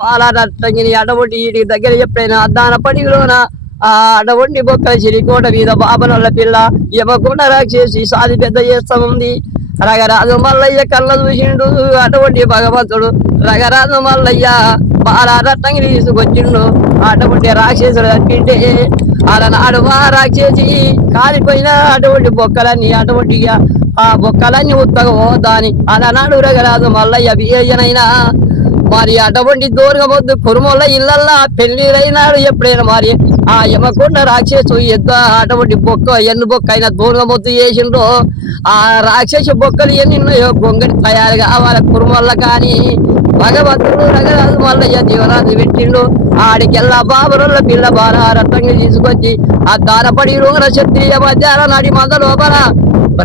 పాలాటంగిని అడవుడి వీటి దగ్గర చెప్పిన అద్దాన పడిలోన ఆ అడవుండి బొక్క చిరికోట మీద బాబనల్ల పిల్ల యమకొండ రాక్షసి సాది పెద్ద చేస్తా ఉంది. రగరాజు మల్లయ్య కళ్ళ చూసిండు అటువంటి భగవంతుడు. రగరాజు మల్లయ్య పాలాటంగిని తీసుకొచ్చిండు. అటువంటి రాక్షసుడు తప్పింటే అలనాడు ఆ రాక్షసి కాలిపోయిన అటువంటి బొక్కలన్నీ అటువంటిగా ఆ బొక్కలన్నీ ఉత్తగా పోదాని అలనాడు రగరాజు మల్లయ్య బియ్యనైనా మరి అటువంటి దూరగమొద్దు కురుమల ఇళ్ళల్లా పెళ్లిరైనాడు ఎప్పుడైనా మరి ఆ యమకొండ రాక్షసు ఎద్ద అటువంటి బొక్క ఎన్ని బొక్క అయినా దూరగమొద్దు చేసిండ్రో ఆ రాక్షసు బొక్కలు ఎన్ని ఉన్నాయో గొంగడి తయారు కావాలి కురుమల్ల కానీ భగవంతుడు రగరాజు మల్లయ్య జీవనాన్ని పెట్టిండు. ఆడికెల్లా బాబరుల పిల్ల బాల రత్నంగా తీసుకొచ్చి ఆ దానపడి రోగ క్షత్రియ మధ్యాహ్నం నాడి మంద లోపల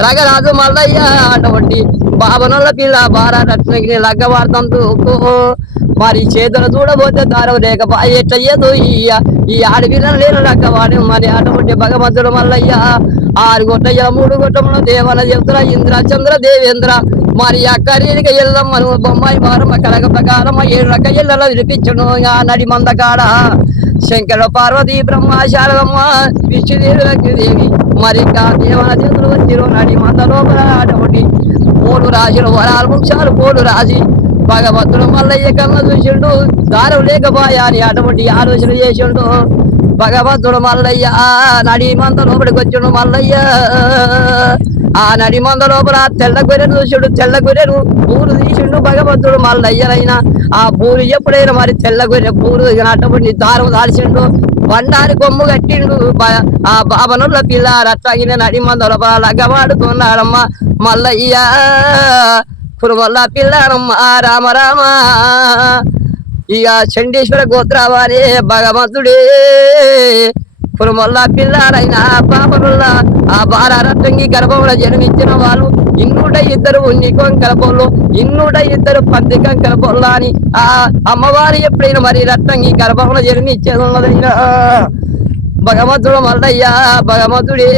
రగరాజు మల్లయ్య అటువంటి బాబనుల పిల్ల బాల రత్నగిరి లగ్గవాడుతంటూ మరి చేతులు చూడబోతే దారం లేక ఎట్లా ఏదో ఈ ఆడపిల్లలు లేని లగ్గవాడు మరి అటువంటి భగవంతుడు మల్లయ్య 6 గొట్టయ్య 3 గొట్టములు దేవన చెప్తున్న ఇంద్ర చంద్ర దేవేంద్ర మరి అక్కడిక ఎల్లమ్మను బొమ్మాయి మారమ్మ కలగ ప్రకారం 7 రక ఎల్ల వినిపించను నడి మందకాడ శంకర పార్వతి బ్రహ్మ శారదమ్మ విష్ణుదేవి లక్ష్మీదేవి మరి ఇంకా దేవన చేతులు వచ్చిరు నడి మంద లోపల అటువంటి 3 రాజులు వరాలు వృక్షాలు 3 రాజి భగవంతుడు మల్లయ్య కళ్ళ చూసిండు దారం లేకపోయా అని అటువంటి ఆలోచన చేసిండు. భగవంతుడు మల్లయ్య నడి మంద లోపలికి వచ్చిండు. మల్లయ్య ఆ నడి మంద లోపల తెల్ల గొర్రెను చూసిండు. తెల్ల గొర్రెను పూలు తీసిండు భగవంతుడు మల్లయ్యనైనా ఆ పూలు ఎప్పుడైనా మరి తెల్ల గొర్రె పూలు అటువంటి దారం దాల్చిండు. బండారి కొమ్ము కట్టిండు. ఆ బాబనుల పిల్ల రత్తాగిన నడి మంద లోపల లగ్గవాడుతున్నాడమ్మ మల్లయ్య కురుమల్ల పిల్లనమ్మ రామ రామ. ఇక చండీశ్వర గోత్రవారే భగవంతుడే కురుమల్ల పిల్లారైన పాపనుల్ల ఆ బాలరత్నంగి గర్భంలో జన్మించిన వాళ్ళు 202 ఉన్ని కొంకల పొల్లు 202 పత్తి కంకల పొల్ల అని ఆ అమ్మవారు ఎప్పుడైనా మరి రత్నంగి గర్భంలో జన్మించేదైనా భగవంతుడు మల్లయ్య భగవంతుడే.